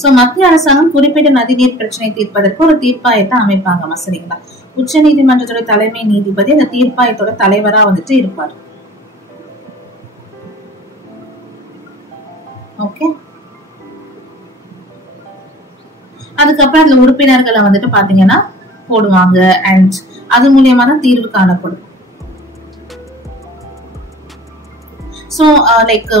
So மத்திய அரசாங்கம் குறிப்பிட்ட நதிநீர் பிரச்சனை தீர்ப்பதற்கு ஒரு தீர்ப்பாயத்தை அமைப்பாங்க. சரிங்களா? உச்ச நீதிமன்றத்தோட தலைமை நீதிபதி அந்த தீர்ப்பாயத்தோட தலைவரா வந்துட்டு இருப்பார். ஓகே, அதுக்கப்புறம் அதுல உறுப்பினர்களை வந்துட்டு பாத்தீங்கன்னா போடுவாங்க. அண்ட் அது மூலியமா தான் தீர்வு காணப்படும். சோ லைக்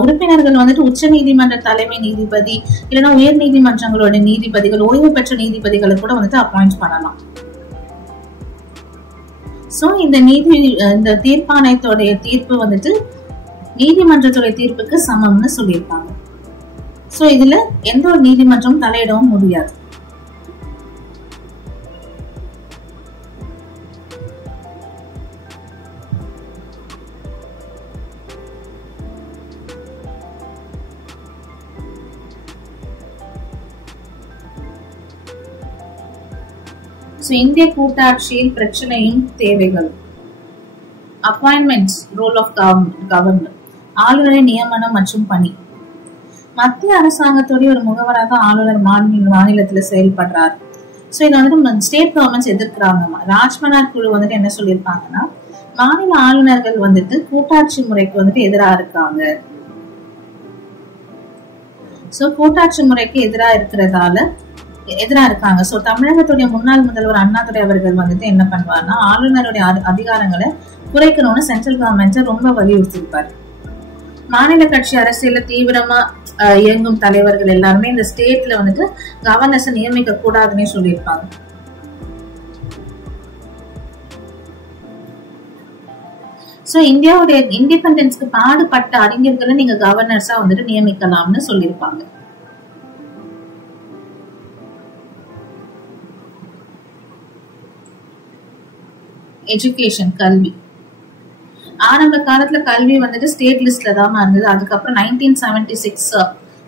உறுப்பினர்கள் வந்துட்டு உச்ச நீதிமன்ற தலைமை நீதிபதி இல்லைன்னா உயர் நீதிமன்றங்களோட நீதிபதிகள், ஓய்வு பெற்ற நீதிபதிகளை கூட வந்துட்டு அப்பாயிண்ட் பண்ணலாம். சோ இந்த தீர்ப்பாணையத்தோடைய தீர்ப்பு வந்துட்டு நீதிமன்றத்துடைய தீர்ப்புக்கு சமம்னு சொல்லியிருப்பாங்க. சோ இதுல எந்த ஒரு நீதிமன்றமும் தலையிடவும் முடியாது. இந்திய கூட்டாட்சியில் பிரச்சனையும் தேவைகளும். அப்பாயின்மெண்ட்ஸ், ரோல் ஆஃப் கவர்னர், ஆளுநரின் நியமனம் மற்றும் பணி. மத்திய அரசாங்கத்துடைய ஒரு முகவராக ஆளுநர் மாநிலத்துல செயல்படுறாரு. சோ இதை வந்துட்டு ஸ்டேட் கவர்மெண்ட்ஸ் எதிர்க்கிறாங்க. ராஜ்மனார் குழு வந்துட்டு என்ன சொல்லியிருப்பாங்கன்னா, மாநில ஆளுநர்கள் வந்துட்டு கூட்டாட்சி முறைக்கு வந்துட்டு எதிராக இருக்காங்க. சோ கூட்டாட்சி முறைக்கு எதிரா இருக்காங்க. சோ தமிழகத்துடைய முன்னாள் முதல்வர் அண்ணாதுரை அவர்கள் வந்துட்டு என்ன பண்ணுவாருன்னா, ஆளுநருடைய அதிகாரங்களை குறைக்கணும்னு சென்ட்ரல் கவர்மெண்ட் ரொம்ப வலியுறுத்திருப்பாரு. மாநில கட்சி அரசியல தீவிரமா இயங்கும் தலைவர்கள் எல்லாருமே இந்த ஸ்டேட்ல வந்துட்டு கவர்னர்ஸ் நியமிக்க கூடாதுன்னு சொல்லியிருப்பாங்க. சோ இந்தியாவுடைய இண்டிபெண்டன்ஸ்க்கு பாடுபட்ட அறிஞர்களை நீங்க கவர்னர்ஸா வந்துட்டு நியமிக்கலாம்னு சொல்லியிருப்பாங்க. எஜுகேஷன், கல்வி. ஆரம்ப காலத்துல கல்வி வந்துட்டு ஸ்டேட் லிஸ்ட்ல தான் இருந்தது. அதுக்கப்புறம் 1976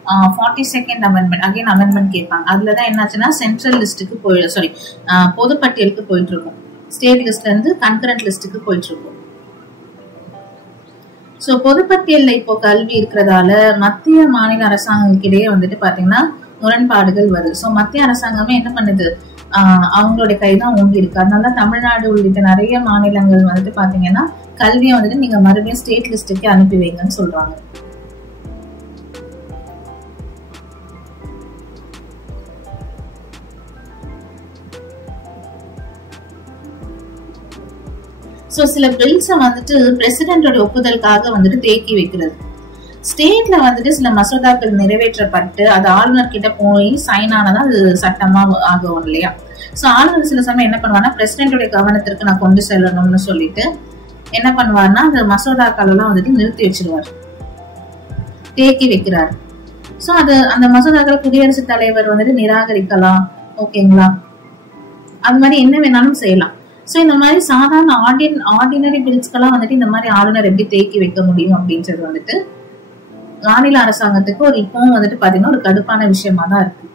42nd அமெண்ட்மெண்ட், அகைன் அமெண்ட்மெண்ட் கேட்பாங்க. அதுலதான் என்னாச்சுன்னா சென்ட்ரல் லிஸ்டுக்கு பொதுப்பட்டியலுக்கு போயிட்டு இருக்கும். ஸ்டேட் லிஸ்ட்ல இருந்து கன்கரண்ட் லிஸ்டுக்கு போயிட்டு இருக்கும். சோ பொதுப்பட்டியல்ல இப்போ கல்வி இருக்கிறதால மத்திய மாநில அரசாங்கங்களுக்கு இடையே வந்துட்டு பாத்தீங்கன்னா முரண்பாடுகள் வருது. சோ மத்திய அரசாங்கமே என்ன பண்ணுது, அவங்களுடைய கைதான் ஓங்கி இருக்கு. அதனால தமிழ்நாடு உள்ளிட்ட நிறைய மாநிலங்கள் வந்துட்டு பாத்தீங்கன்னா கல்வியை வந்துட்டு நீங்க மறுபடியும் ஸ்டேட் லிஸ்டுக்கு அனுப்பி வைங்கன்னு சொல்றாங்க. சோ சில பில்ஸ வந்துட்டு பிரசிடென்டோட ஒப்புதலுக்காக வந்துட்டு தேக்கி வைக்கிறது. ஸ்டேட்ல வந்துட்டு சில மசோதாக்கள் நிறைவேற்றப்பட்டு அது ஆளுநர் கிட்ட போய் சைன் ஆனதான் அது சட்டமா ஆகும் இல்லையா? சோ ஆளுநர் சில சமயம் என்ன பண்ணுவாருன்னா, பிரசிடென்டோட கவனத்திற்கு நான் கொண்டு செல்லணும்னு சொல்லிட்டு என்ன பண்ணுவாருன்னா அந்த மசோதாக்கள் எல்லாம் வந்துட்டு நிறுத்தி வச்சிருவாரு, தேக்கி வைக்கிறாரு. சோ அந்த மசோதாக்களை குடியரசுத் தலைவர் வந்துட்டு நிராகரிக்கலாம். ஓகேங்களா? அது மாதிரி என்ன வேணாலும் செய்யலாம். சோ இந்த மாதிரி சாதாரண ஆர்டினரி பில்ஸ்க்கெல்லாம் வந்துட்டு இந்த மாதிரி ஆளுநர் எப்படி தேக்கி வைக்க முடியும் அப்படின்றது வந்துட்டு மாநில அரசாங்கத்துக்கு இப்பவும் வந்துட்டு பாத்தீங்கன்னா ஒரு கடுப்பான விஷயமா தான் இருக்கு.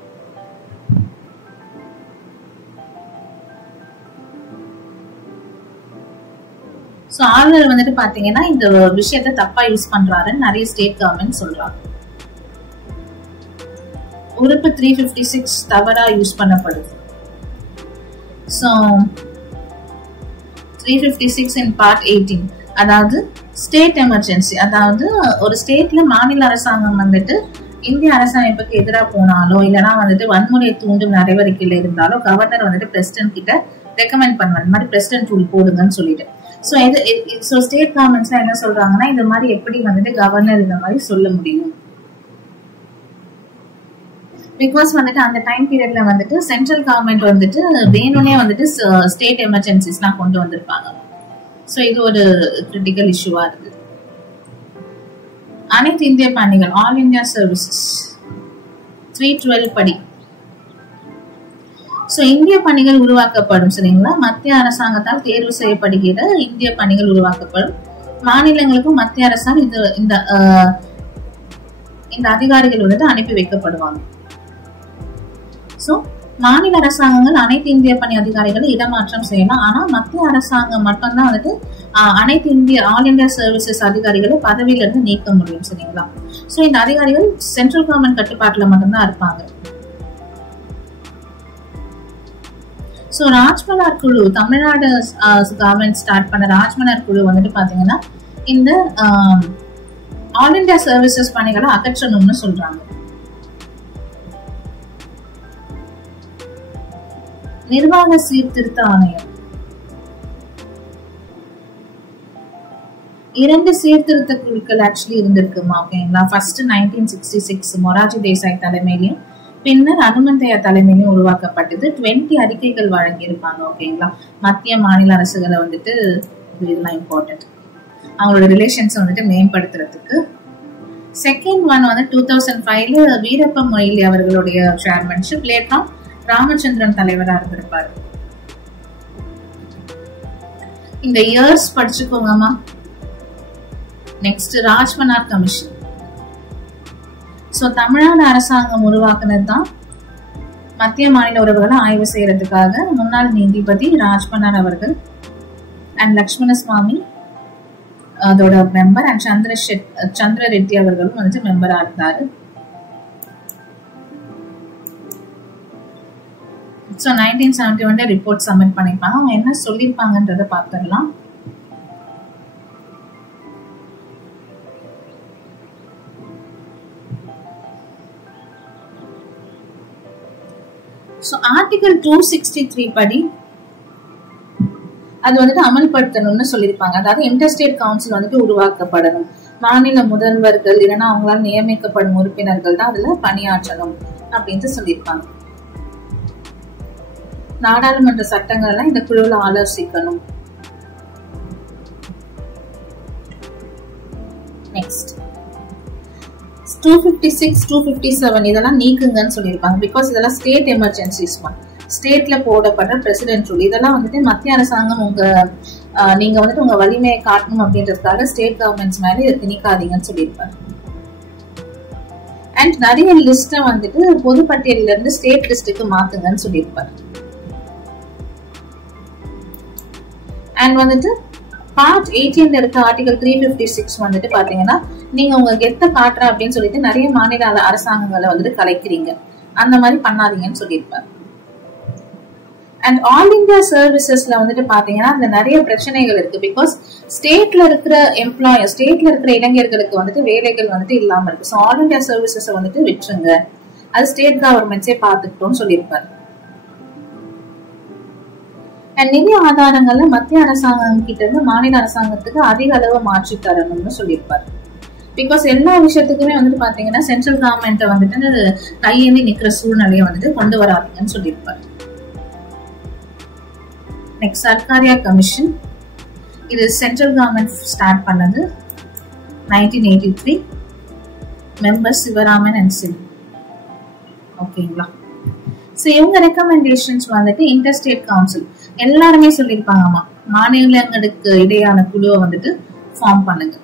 சோ ஆளுநர் வந்துட்டு பாத்தீங்கன்னா இந்த விஷயத்த தப்பா யூஸ் பண்றாருன்னு நிறைய ஸ்டேட் கவர்மெண்ட் சொல்றாங்க. உறுப்பு 356 தவறா யூஸ் பண்ணப்படுது. சோ 356 in part 18, அதாவது ஸ்டேட் எமர்ஜென்சி, அதாவது ஒரு ஸ்டேட்ல மாநில அரசாங்கம் வந்துட்டு இந்திய அரசமைப்புக்கு எதிராக போனாலோ இல்லைன்னா வந்துட்டு வன்முறை தூண்டும் நடவடிக்கையில இருந்தாலோ கவர்னர் வந்துட்டு பிரசிடென்ட் கிட்ட ரெக்கமெண்ட் பண்ணுவாங்க, இந்த மாதிரி பிரசிடென்ட் ரூல் போடுங்கன்னு சொல்லிட்டு. சோ ஸ்டேட் கவர்மெண்ட்ஸ் என்ன சொல்றாங்கன்னா, இந்த மாதிரி எப்படி வந்துட்டு கவர்னர் இந்த மாதிரி சொல்ல முடியும்? பிகாஸ் வந்துட்டு அந்த டைம் பீரியட்ல வந்துட்டு சென்ட்ரல் கவர்மெண்ட் வந்துட்டு வேணும்னே வந்துட்டு ஸ்டேட் எமர்ஜென்சிஸ்லாம் கொண்டு வந்திருப்பாங்க. சோ இது ஒரு கிரிட்டிக்கல் இஷ்யூவா இருக்கு. அனைத்து இந்திய பணிகள், ஆல் இந்தியா சர்வீசஸ் 312 படி. சோ இந்திய பணிகள் உருவாக்கப்படும். சரிங்களா? மத்திய அரசாங்கத்தால் தேர்வு செய்யப்படுகிற இந்திய பணிகள் உருவாக்கப்படும். மாநிலங்களுக்கும் மத்திய அரசால் இந்த அதிகாரிகள் வந்துட்டு அனுப்பி வைக்கப்படுவாங்க. சோ மாநில அரசாங்கங்கள் அனைத்து இந்திய பணி அதிகாரிகளை இடமாற்றம் செய்யலாம். ஆனா மத்திய அரசாங்கம் மட்டும்தான் வந்துட்டு அனைத்து ஆல் இந்தியா சர்வீசஸ் அதிகாரிகளை பதவியில இருந்து நீக்க முடியும். சரிங்களா? சோ இந்த அதிகாரிகள் சென்ட்ரல் கவர்மெண்ட் கட்டுப்பாட்டுல மட்டும்தான் இருப்பாங்க. சோ ராஜ்மனார் குழு, தமிழ்நாடு கவர்மெண்ட் ஸ்டார்ட் பண்ண ராஜ்மனார் குழு வந்துட்டு பாத்தீங்கன்னா இந்த ஆல் இந்தியா சர்வீசஸ் பணிகளை அகற்றணும்னு சொல்றாங்க. நிர்வாக சீர்திருத்த ஆணையம் 2 சீர்திருத்த குழுக்கள் ஆக்சுவலி இருந்திருக்குமா? ஓகேங்களா? ஃபர்ஸ்ட் 1966 மொரார்ஜி தேசாய் தலைமையிலையும் பின்னர் அனுமந்தையா தலைமையிலையும் உருவாக்கப்பட்டது. 20 அறிக்கைகள் வழங்கி இருப்பாங்க. ஓகேங்களா? மத்திய மாநில அரசுகளை வந்துட்டு இதெல்லாம் இம்பார்ட்டன்ட், அவங்களோட ரிலேஷன்ஸ் வந்துட்டு மேம்படுத்துறதுக்கு. செகண்ட் ஒன் வந்து 2005 வீரப்ப மொய்லி அவர்களுடைய சேர்மன்ஷிப். லேட்டா ராமச்சந்திரன் தலைவரா இருந்திருப்பாரு. இந்த இயர்ஸ் படிச்சுக்கோங்கம்மா. Next Rajamannar commission. So Tamil Nadu அரசாங்கம் உருவாக்குனது தான் மத்திய மாநில உறவுகளை ஆய்வு செய்யறதுக்காக முன்னாள் நீதிபதி ராஜ்மனார் அவர்கள் அண்ட் லக்ஷ்மண சுவாமி அதோட மெம்பர் அண்ட் சந்திர ரெட்டி அவர்களும் வந்துட்டு மெம்பரா இருந்தாரு. ஸோ 1971 ரிப்போர்ட் சப்மிட் பண்ணிருப்பாங்க. அவங்க என்ன சொல்லியிருப்பாங்கன்றத பார்த்துடலாம். ஸோ ஆர்டிகல் 263 படி அது வந்துட்டு அமல்படுத்தணும்னு சொல்லியிருப்பாங்க. அதாவது இன்டர்ஸ்டேட் கவுன்சில் வந்துட்டு உருவாக்கப்படணும். மாநில முதல்வர்கள் இல்லைன்னா அவங்களால நியமிக்கப்படும் உறுப்பினர்கள் தான் அதுல பணியாற்றணும் அப்படின்னு சொல்லியிருப்பாங்க. நாடாளுமன்ற சட்டங்கள் எல்லாம் இந்த குழுவில் ஆலோசிக்கணும். நெக்ஸ்ட் 256, 257 இதெல்லாம் நீக்குங்கன்னு சொல்லியிருப்பாங்க. பிகாஸ் இதெல்லாம் ஸ்டேட் எமர்ஜென்சிஸ், ஸ்டேட்ல போடப்பட்ட பிரசிடென்ட் ரூல். இதெல்லாம் வந்துட்டு மத்திய அரசாங்கம் நீங்க வந்துட்டு உங்க வலிமையை காட்டணும் அப்படின்றதுக்காக ஸ்டேட் கவர்மெண்ட்ஸ் மேல திணிக்காதீங்கன்னு சொல்லியிருப்பாங்க. அண்ட் நிறைய லிஸ்ட வந்துட்டு பொதுப்பட்டியல இருந்து ஸ்டேட் லிஸ்டுக்கு மாத்துங்கன்னு சொல்லியிருப்பாரு. அண்ட் வந்துட்டு பார்ட் 18 இருக்க ஆர்டிகல் 356 வந்துட்டு பாத்தீங்கன்னா நீங்க உங்க கெத்த காட்டுற அப்படின்னு சொல்லிட்டு நிறைய மாநில அரசாங்கங்களை வந்துட்டு கலைக்கிறீங்க, அந்த மாதிரி பண்ணாதீங்கன்னு சொல்லியிருப்பாரு. அண்ட் ஆல் இந்தியா சர்வீசஸ்ல வந்துட்டு பாத்தீங்கன்னா அந்த நிறைய பிரச்சனைகள் இருக்கு. பிகாஸ் ஸ்டேட்ல இருக்கிற ஸ்டேட்ல இருக்கிற இளைஞர்களுக்கு வந்துட்டு வேலைகள் வந்துட்டு இல்லாம இருக்கு. ஸோ ஆல் இந்தியா சர்வீசஸ் வந்துட்டு விட்டுருங்க, அது ஸ்டேட் கவர்மெண்ட்ஸே பாத்துக்கிட்டோம்னு சொல்லியிருப்பாரு. அண்ட் நிதி ஆதாரங்கள்ல மத்திய அரசாங்கம் கிட்ட இருந்து மாநில அரசாங்கத்துக்கு அதிக அளவு மாற்றி தரணும்னு சொல்லியிருப்பாரு. பிகாஸ் எல்லா விஷயத்துக்குமே வந்துட்டு பாத்தீங்கன்னா சென்ட்ரல் கவர்மெண்ட் வந்துட்டு கையேந்தி நிக்கிற சூழ்நிலையை வந்துட்டு கொண்டு வராதீங்கன்னு சொல்லியிருப்பாரு. Next Sarkaria commission. இது சென்ட்ரல் கவர்மெண்ட் ஸ்டார்ட் பண்ணது 1983. Member Sivaraman and Singh. ஓகேங்களா? ஸோ இவங்க ரெக்கமெண்டேஷன்ஸ் வந்துட்டு இன்டர்ஸ்டேட் கவுன்சில் எல்லாருமே சொல்லியிருப்பாங்கம்மா, மாநிலங்களுக்கு இடையான குழுவை வந்துட்டு ஃபார்ம் பண்ணுங்க.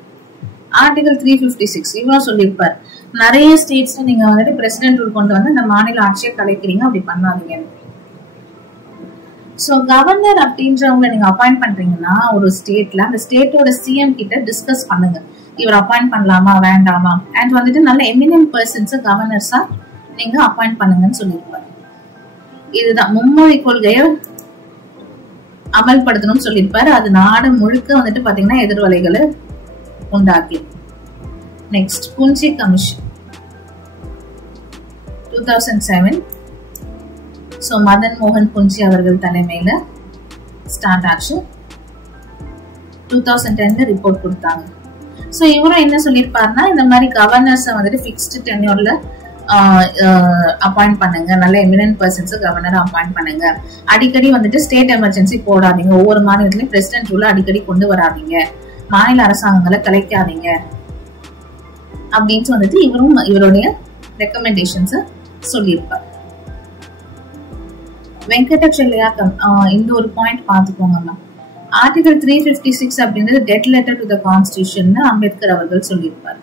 ஆர்டிகல் 356 இவ்வளவு சொல்லியிருப்பாரு. நிறைய ஸ்டேட்ஸ்ல நீங்க வந்துட்டு பிரசிடென்ட் ரூல் கொண்டு வந்து அந்த மாநில ஆட்சியை கலைக்கிறீங்க, அப்படி பண்ணாதீங்க. ஸோ கவர்னர் அப்படின்றவங்க நீங்க அப்பாயிண்ட் பண்றீங்கன்னா ஒரு ஸ்டேட்ல அந்த ஸ்டேட்டோட சிஎம் கிட்ட டிஸ்கஸ் பண்ணுங்க, இவர் அப்பாயிண்ட் பண்ணலாமா வேண்டாமா. அண்ட் வந்துட்டு நல்ல எமினன்ட் பர்சன்ஸ் கவர்னர்ஸா நீங்க அப்பாயிண்ட் பண்ணுங்கன்னு சொல்லியிருப்பாரு. இதுதான் மும்மொழி கொள்கையை அமல்படுத்தணும்னு சொல்லியிருப்பாரு. அது நாடு முழுக்க வந்துட்டு பாத்தீங்கன்னா எதிர்வலைகளை உண்டாக்கி. Next Punji commission 2007. So Madan மோகன் புஞ்சி அவர்கள் தலைமையில ஸ்டார்ட் ஆச்சு. 2010 ரிப்போர்ட் கொடுத்தாங்க. ஸோ இவரும் என்ன சொல்லியிருப்பாருன்னா இந்த மாதிரி கவர்னர்ஸை வந்துட்டு ஃபிக்ஸ்டு டென்யூர்ல அப்பாயிண்ட் பண்ணுங்க, நல்ல எமினன்ட் பர்சன்ஸ் கவர்னர் அப்பாயிண்ட் பண்ணுங்க, அடிக்கடி வந்துட்டு ஸ்டேட் எமர்ஜென்சி போடாதீங்க, ஒவ்வொரு மாநிலத்திலயும் பிரசிடென்ட் ரூல் அடிக்கடி கொண்டு வராதீங்க, மாநில அரசாங்கங்களை கலைக்காதீங்க அப்படின்னு வந்துட்டு இவரும் இவருடைய ரெக்கமெண்டேஷன்ஸ் சொல்லியிருப்பார். வெங்கடச்செல்லையாக்கம் இந்த ஒரு பாயிண்ட் பாத்துக்கோங்க. ஆர்டிகல் 356 அப்படின்றது dead letter to the constitution Ambedkar அவர்கள் சொல்லியிருப்பார்.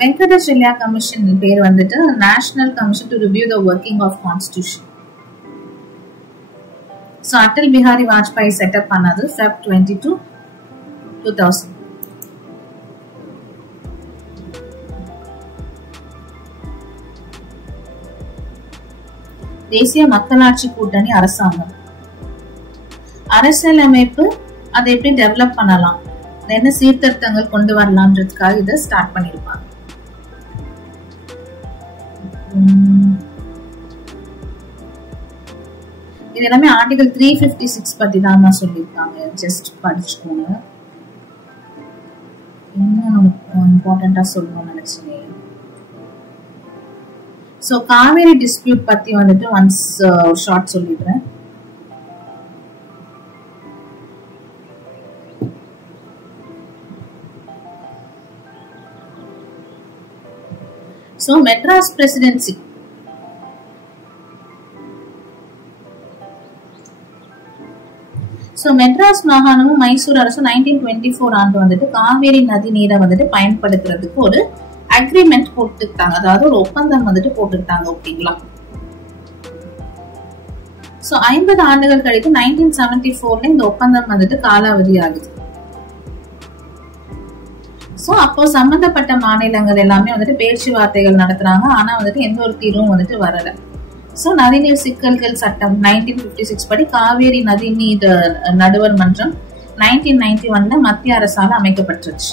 வெங்கடச்செல்லையா கமிஷன் பேர் வந்துட்டு national commission to review the working of constitution. So Atal Bihari Vajpayee set up another Feb 22, 2000. தேசிய மக்களாட்சி கூட்டணி அரசாங்கம். அரசியலமைப்பு அதை எப்படி டெவலப் பண்ணலாம், என்ன சீர்திருத்தங்கள் கொண்டு வரலாம்ன்றதுக்காக இதை ஸ்டார்ட் பண்ணிருப்பாங்க. இது எல்லாமே ஆர்டிகல் 356 பத்தி தான் சொல்லியிருக்காங்க. ஜஸ்ட் படிச்சுக்கோங்க. இன்னும் இம்பார்ட்டண்டா சொல்லணும்னு நினைச்சேன். சோ காவேரி டிஸ்பியூட் பத்தி வந்துட்டு ஒன்ஸ் ஷார்ட் சொல்லிடுறேன். சோ மெட்ராஸ் பிரசிடென்சி மெட்ராஸ் மாகாணமும் மைசூர் அரசும் 1924 ஆண்டு வந்துட்டு காவேரி நதி நீரை வந்துட்டு பயன்படுத்துறதுக்கு ஒரு அக்ரிமெண்ட் போட்டுக்கிட்டாங்க. அதாவது ஒரு ஒப்பந்தம் வந்துட்டு போட்டுக்கிட்டாங்க. ஓகேங்களா? சோ 50 ஆண்டுகள் கழித்து 1974 இந்த ஒப்பந்தம் வந்துட்டு காலாவதி ஆகுது. சோ அப்போ சம்பந்தப்பட்ட மாநிலங்கள் எல்லாமே வந்துட்டு பேச்சுவார்த்தைகள் நடத்துறாங்க. ஆனா வந்துட்டு எந்த ஒரு தீர்வும் வந்துட்டு வரல. சோ நதிநீர் சிக்கல்கள் சட்டம் 1956 படி காவேரி நதிநீர் நடுவர் மன்றம் 1991 மத்திய அரசால அமைக்கப்பட்டுருச்சு.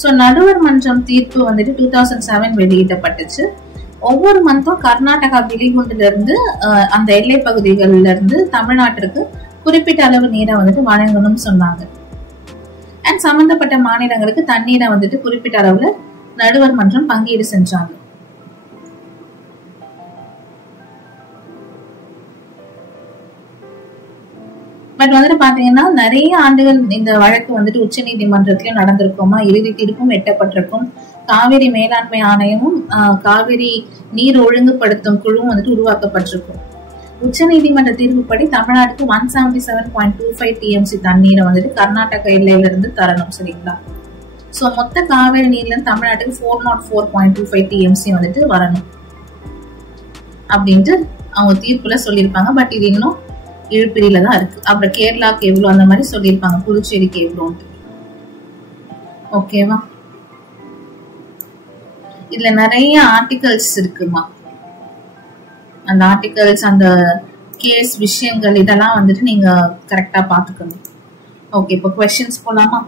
சோ நடுவர் மன்றம் தீர்ப்பு வந்துட்டு 2007 வெளியிடப்பட்டுச்சு. ஒவ்வொரு மந்த்தும் கர்நாடகா விலிகுண்டுல இருந்து அந்த எல்லை பகுதிகளில இருந்து தமிழ்நாட்டிற்கு குறிப்பிட்ட அளவு நீரை வந்துட்டு வழங்கணும்னு சொன்னாங்க. அண்ட் சம்பந்தப்பட்ட மாநிலங்களுக்கு தண்ணீரை வந்துட்டு குறிப்பிட்ட அளவுல நடுவர் மன்றம் பங்கீடு செஞ்சாங்க. பட் வந்துட்டு பாத்தீங்கன்னா நிறைய ஆண்டுகள் இந்த வழக்கு வந்துட்டு உச்ச நீதிமன்றத்திலயும் நடந்திருக்குமா, இறுதி தீர்ப்பும் எட்டப்பட்டிருக்கும். காவிரி மேலாண்மை ஆணையமும் காவிரி நீர் ஒழுங்குபடுத்தும் குழுவும் வந்துட்டு உருவாக்கப்பட்டிருக்கும். உச்ச நீதிமன்ற தீர்ப்புப்படி தமிழ்நாட்டுக்கு 177.25 TMC தண்ணீரை வந்துட்டு கர்நாடக எல்லையில இருந்து தரணும். சரிங்களா? சோ மொத்த காவிரி நீர்ல இருந்து தமிழ்நாட்டுக்கு 404.25 TMC வந்துட்டு வரணும் அப்படின்ட்டு அவங்க தீர்ப்புல சொல்லியிருப்பாங்க. பட் இது இன்னும் இழுப்பிரியில தான் இருக்கு. அப்புறம் கேரளாக்கு எவ்வளவு அந்த மாதிரி சொல்லியிருப்பாங்க, புதுச்சேரிக்கு எவ்வளோன்ட்டு. ஓகேவா? இதுல நிறைய ஆர்டிகல்ஸ் இருக்குமா. அந்த ஆர்டிகல்ஸ், அந்த கேஸ் விஷயங்கள் இதெல்லாம் வந்துட்டு நீங்க கரெக்டா பாத்துக்கணும். ஓகே, இப்போ क्वेश्चंस போலாமா?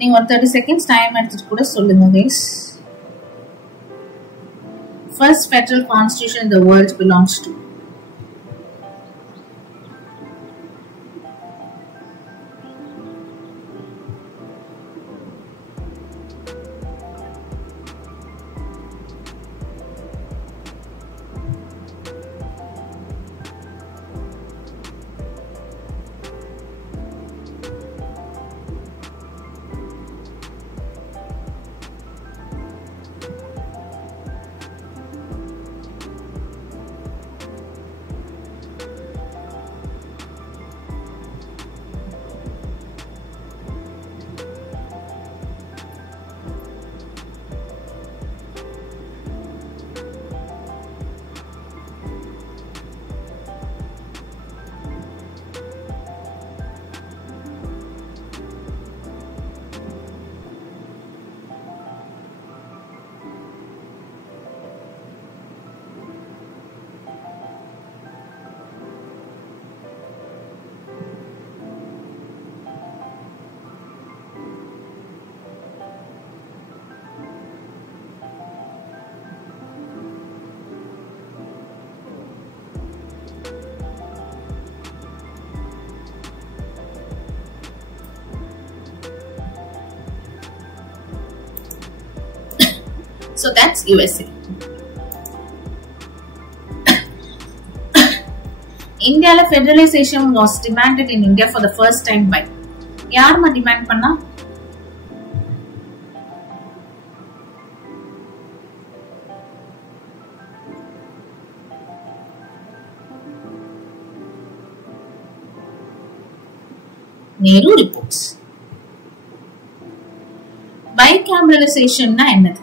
நீங்க ஒரு 30 seconds டைம் எடுத்துட்டு கூட சொல்லுங்க guys. First federal constitution in the world belongs to? So that's USA. India federalization was demanded in India for the first time by யாருமா டிமாண்ட் பண்ணா? Nehru reports. Bicameralization na என்னது?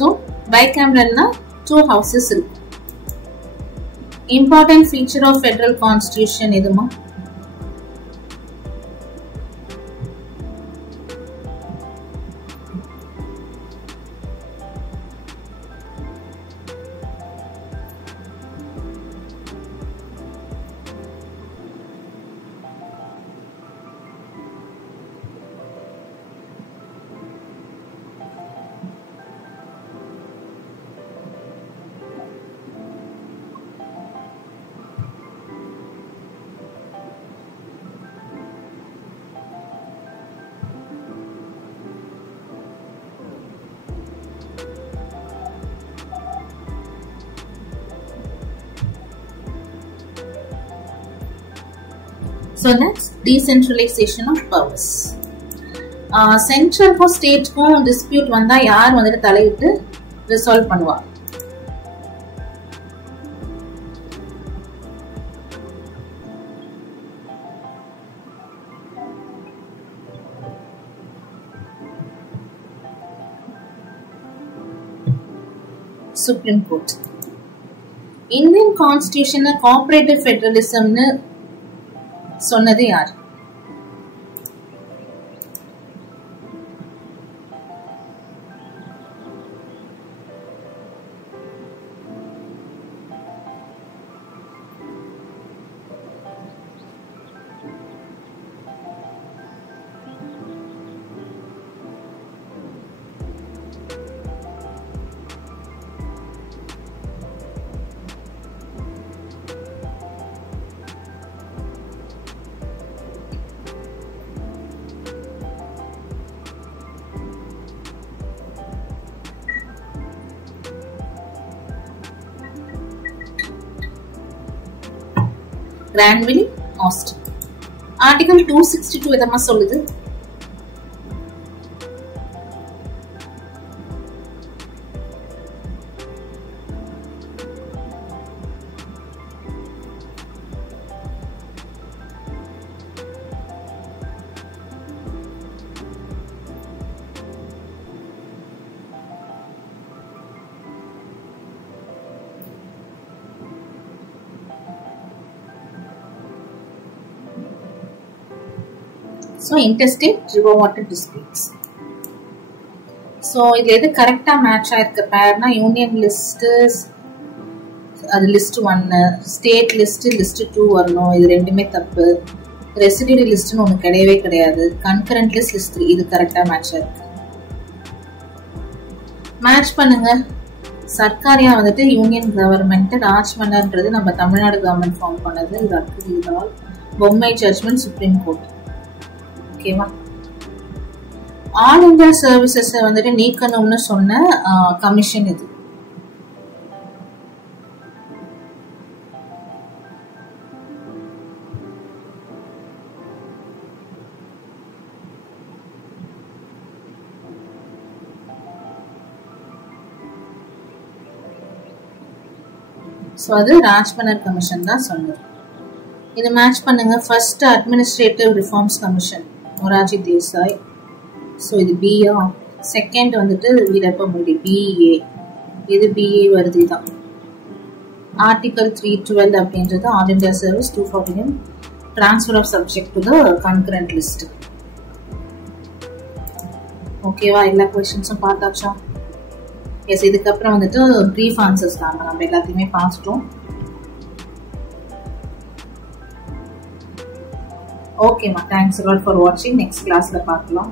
So பைகேமரல்னா 2 houses இருக்கு. Important feature of federal constitution எதுமா? So that's decentralization of powers. Central for state dispute வந்தா யார் வந்துட்டு தலையிட்டு resolve பண்ணுவா? Supreme Court. Indian Constitution cooperative federalism னு சொன்னது யார்? Granville Austin. Article 262 எதமா சொல்லுது? So interstate river water disputes. So இது எது கரெக்டா மேட்ச் ஆயிருக்க பேர்னா யூனியன் லிஸ்ட் அது லிஸ்ட் 1, ஸ்டேட் லிஸ்ட் லிஸ்ட் 2 வரணும். இது ரெண்டுமே தப்பு. ரெசிடியூரி லிஸ்ட்னு ஒன்று கிடையவே கிடையாது. கன்கரண்ட் லிஸ்ட் லிஸ்ட் 3 இது கரெக்டா மேட்ச் ஆயிருக்கு. மேட்ச் பண்ணுங்க. சர்க்காரியா வந்துட்டு யூனியன் கவர்மெண்ட், ராஜ்மன்னர்ன்றது நம்ம தமிழ்நாடு கவர்மெண்ட் ஃபார்ம் பண்ணது. இது அக்குதிதால் பொம்மை ஜட்ஜ்மெண்ட் சுப்ரீம் கோர்ட். ஓகேவா? ஆல் இந்தியா சர்வீசஸ் வந்துட்டு நீக்கணும்னு சொன்ன கமிஷன் இது. ஸோ அது ராஜ்மன்னர் கமிஷன் தான் சொன்னது. இது மேட்ச் பண்ணுங்க. First administrative reforms commission Morarji Desai. So இது பியா. செகண்ட் வந்துட்டு வீரப்ப மொய்லி பிஏ. இது பிஏ வருது தான். ஆர்டிகல் 312 அப்படின்றது all India service 249 transfer of subject to the concurrent list. ஓகேவா? எல்லா கொஸ்டின்ஸும் பார்த்தாச்சா? எஸ், இதுக்கப்புறம் வந்துட்டு ப்ரீஃப் ஆன்சர்ஸ் தான். நம்ம எல்லாத்தையுமே பார்த்துட்டோம். ஓகேம்மா, thanks a lot for watching. Next கிளாஸ்ல பார்க்கலாம்.